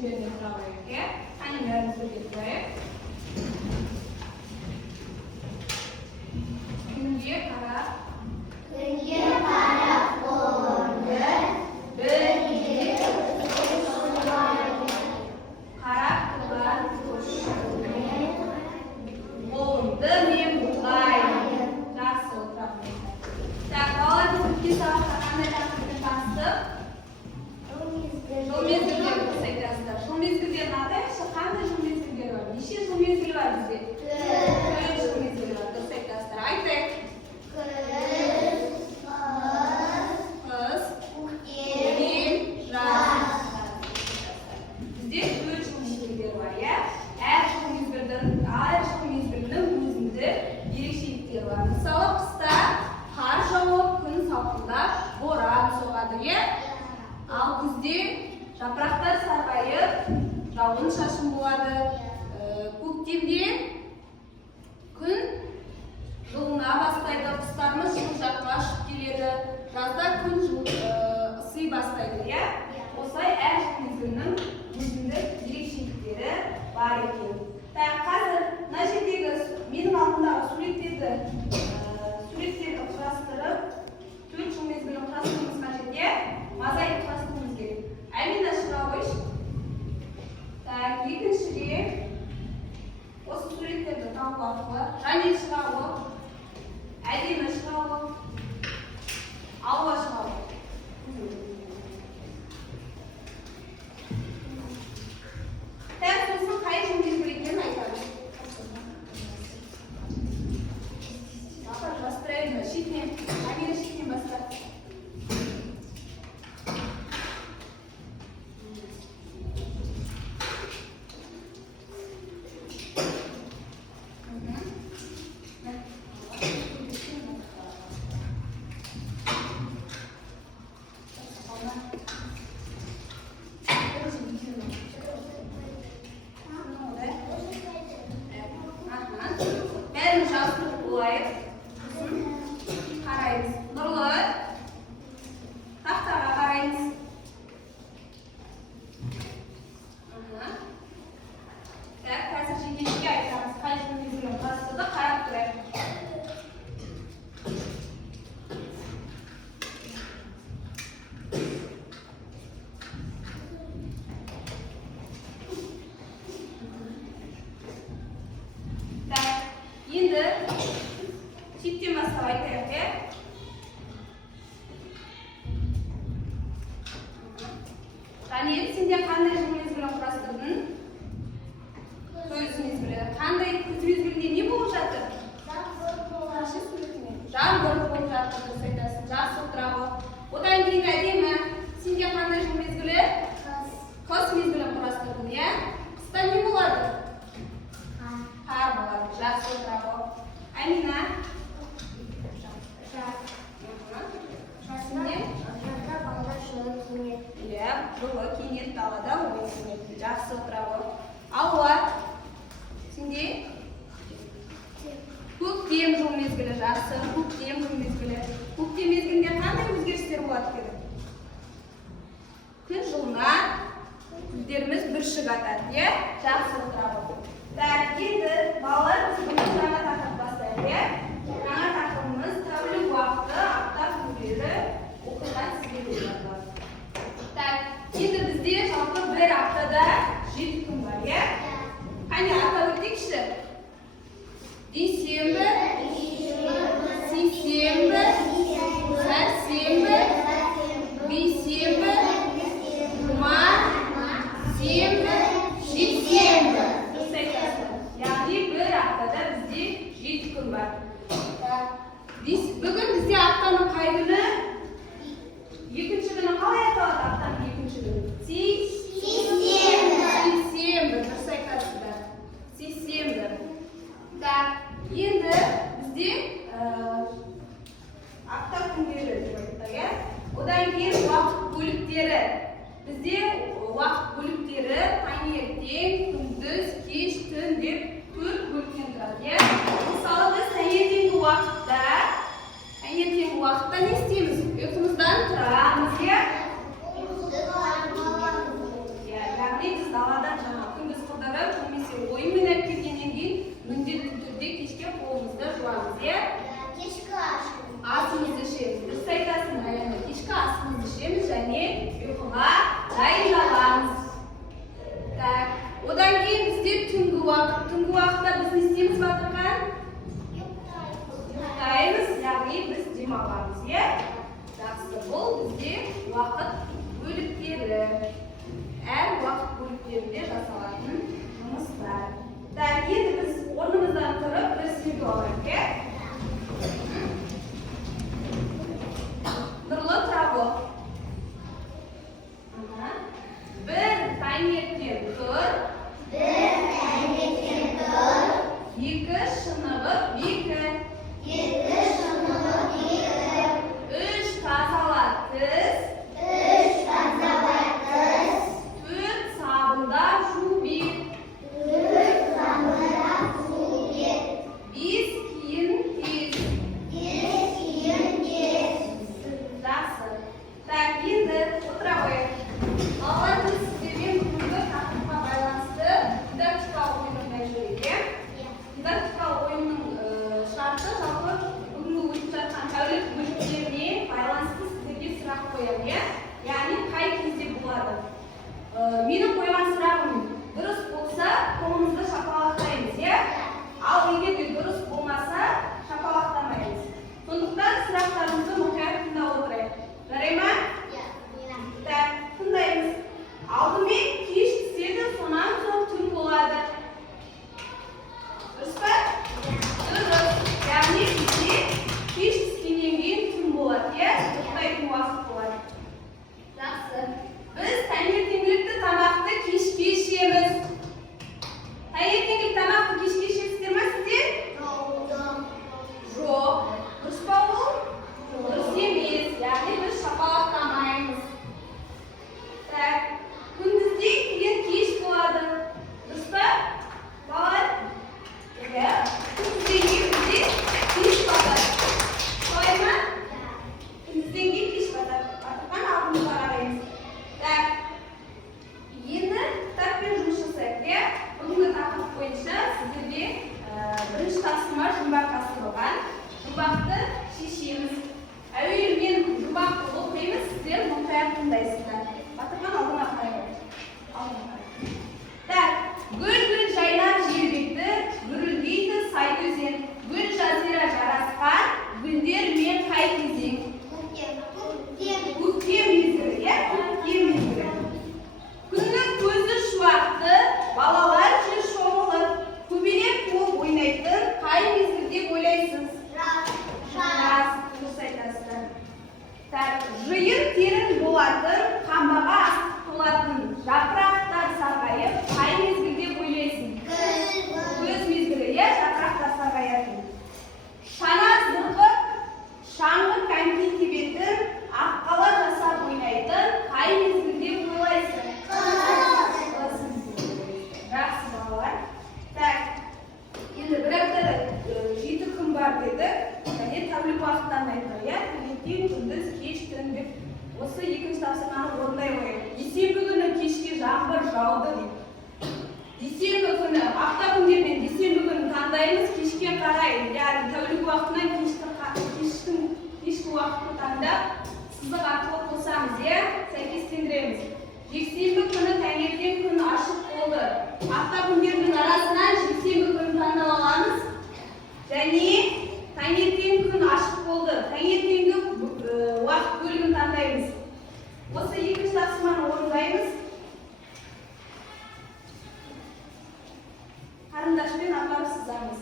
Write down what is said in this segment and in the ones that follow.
шеңберінен тұрайық, иә? Қане бәріміз бірге тұрайық. Күнге қарап қорды, бірге қарап тұрған қолымды мен бұлғайын. Жақсы отырамын. Так, балалар біз өткен сабақта қандай тақырыппен таныстық? Жыл мезгілдері дұрыс айтасыздар. Жыл мезгілдерін атайықшы, қандай жыл мезгілдері бар? Неше жыл мезгілі бар бізде? 4 жыл мезгілі бар. Дұрыс айтасыздар. Айтайық. Қыс, көктем, жаз. Бізде 4 жыл мезгілдері бар, иә? Әр жыл мезгілінің өзінде ерекшеліктері бар. Мысалы, қыста қар жауып, күн салқындап, боран соғады, иә? Ал күзде жапырақтар сарғайып, жауын-шашын болады. Көктемде күн жылына бастайды, құстарымыз жылы жаққа ұшып келеді. Жазда күн ыси бастайды, иә? Осылай әр жыл мезгілінің өзіндік ерекшеліктері бар екен. Қазір мына жердегі менің алдымдағы суреттерді құрастырып, 4 жыл мезгілін құрастыруымыз қажет, иә? Мозаик құрастыруымыз керек. Әлмина шыға қойшы. Екіншіге осы суреттерді табу арқылы Жанел шыға қой, әдемі шыға қой, Алуа шыға қой. Сосын қай жыл мезгілі екенін айтады. Бастырайын, шетінен, Амина шетінен бастар. Бәрін жаздырып болайық. Қараймыз. Нұрлы. Тақтаға қараймыз. Қазір жеңгешке айтамыз. Қай жыл мезгілін құрастырды, қарап тұрайық. Енді шеттен бастап айтайық, иә? Жанел, сенде қандай жыл мезгілін құрастырдың? Күз мезгілі. Қандай күз мезгілінде не болып жатыр? Жаңбыр болып жатыр, дұрыс айтасың. Жақсы отырады. Одан кейін әдемі. Сенде қандай жыл мезгілі? Қыс мезгілін құрастырдың, иә? Қыста не болады? Қар болады. Жақсы отырады. Амина. Жылы киінеді, далада ойын киінеді. Жақсы отырады. Алуа. Сенде? Көктем жыл мезгілі. Жақсы. Көктем жыл мезгілі. Көктем мезгілінде қандай өзгерістер болады деді? Күн жылына гүлдеріміз бүршік атады, иә? Жақсы отырады. Енді балалар біз бүгін жаңа тақырып бастайық, иә? Жаңа тақырыбымыз тәулік уақыты, апта, күндері, оқиға, тізбегі болады. Енді бізде жалпы бір аптада 7 күн бар, иә? Қане атап өтейікші? Дүйсенбі, сейсенбі, сәрсенбі, бейсенбі, жұма, сенбі, жексенбі. Яғни бір аптада бізде 7 күн бар. Бүгін бізде аптаның қай күні? Екінші күні қалай аталады аптаның екінші күні? Сейсенбі. Дұрыс айтасыздар. Сейсенбі. Енді бізде апта күндері деп айтады. Одан кейін уақыт бөліктері. Бізде уақыт бөліктері таңертең, күндіз, кеш, түн деп 4 бөліктен тұрады. Мысалы біз таңертеңгі уақытта не істейміз? Ұйқымыздан тұрамыз, иә? Яғни біз не істейміз батырхан? Ұйықтаймыз, яғни біз демаламыз, иә? Жақсы, бұл бізде уақыт бөліктері. Әр уақыт бөліктерінде жасалатын жұмыстар. Так, енді біз орнымыздан тұрып бір сөйлеу алайық, иә? Нұрлы травы. Bir tаңертең тұр. Екі шынығып екі. Үш тазалап тіс. Төрт сабындап жу бет. Бес киін кес. Жақсы. Так, енді отыра қояйық. Балалар, біз сіздермен бүгінгі тақырыпқа байланысты дидактикалық ойын ойнап жүрейік. Дидактикалық ойынның шарты жалпы бүгінгі өтіп жатқан тәулік бөліктеріне байланысты сіздерге сұрақ қоямын. Яғни қай кезде болады? Менің қойған сұрағым дұрыс болса, қолымызды шапалақтаймыз, иә? Ал егер де дұрыс болмаса, шапалақтамаймыз. Сондықтан сұрақтарымызды мұқият тыңдап отырайық. Жарай ма? Так, тыңдаймыз. Алдымен кеш түседі, сонан соң түн болады. Дұрыс па? Дұрыс. Яғни бізде кеш түскеннен кейін түн болады, иә? Ұйықтайтын уақыт болады. Жақсы. Біз таңертеңгілікті тамақты кешке ішеміз. Таңертеңгілік тамақты кешке ішесіздер ме сіздер? Жоқ. Дұрыс па ол? Дұрыс емес. Яғни біз шапалақтамаймыз. Так, күндізде кейін кеш болады. Дұрыс па? Балалар? Иә. Күндізден кейін бізде кеш болады. Солай ма? Күндізден кейін кеш болады. Батырхан алдымызға қараймыз. Так, енді кітаппен жұмыс жасайық, иә? Бүгінгі тақырып бойынша сіздерге бірінші тапсырма жұмбақ тапсырылған. Жұмбақты шешеміз. Әуелі мен жұмбақты оқимыз, сіздер мұқият тыңдайсыздар. Батырхан алдыма қарай. Так, гүл-гүл жайнап жер беті, гүрілдейді сай өзен. Гүл жазира жарасқан, гүлдер мен қай кезең? Көктем мезгілі, иә? Көктем мезгілі. Күннің көзі шуақты, балалар жүр шомылып, көбелек болып ойнайтын қай мезгілде ойлайсыз? Жаз. Дұрыс айтасыздар. Так, жиын терін болатын, қамбаға астық толатын, жапырақтар сарғайып, қай мезгілде ойлайсың? Көз мезгілі, иә, жапырақтар сарғаятын. Шана зырғып, шаңғы коньки тебетін, аққала жасап ойнайтын, қай мезгілде ойлайсың? Қыс мезгілде. Жақсы балалар. Так, енді бір аптада 7 күн бар деді. Және тәулік уақыттан айтыр, иә? Таңертең, күндіз, кеш, түн деп. Осы екінші тапсырманы орындай қояйық. Дүйсенбі күні кешке жаңбыр жауды дейді. Дүйсенбі күні, апта күндерінен дүйсенбі күні таңдаймыз, кешке қарай, яғни тәулік уақытынан кешкі уақытты таңдап, сызық арқылы қосамыз, иә? Сәйкестендіреміз. Жексенбі күні таңертең күн ашық болды. Апта күндерінің арасынан жексенбі күні таңдап аламыз. Және таңертең күн ашық болды. Таңертеңгі уақыт бөлігін таңдаймыз. Осы екінші тапсырманы орындаймыз. Қарындашпен апарып сызамыз.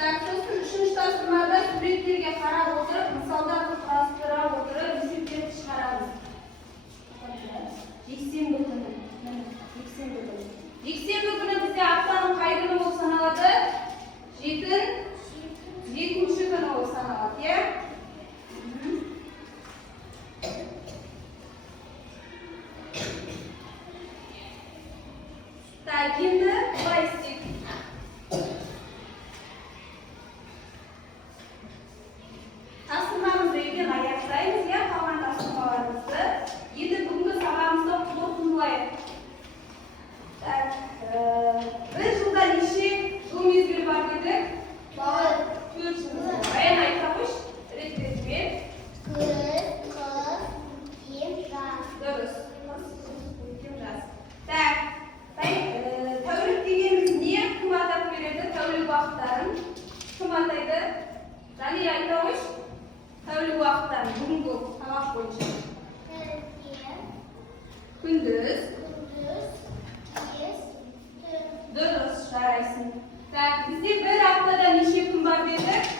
Так, сосын үшінші тапсырмада суреттерге қарап отырып, мысалдарды құрастыра отырып, есептерді шығарамыз. Жексенбі күні. Жексенбі күні бізде аптаның қай күні болып саналады? Жетінші күні болып саналады, иә? Так, енді былай істейік. Тапсырмамызды үйден аяқтаймыз, иә? Қалған уақыттан бүгінгі сабақ бойынша? Күндіз. Дұрыс, жарайсың. Так, бізде бір аптада неше күн бар дедік?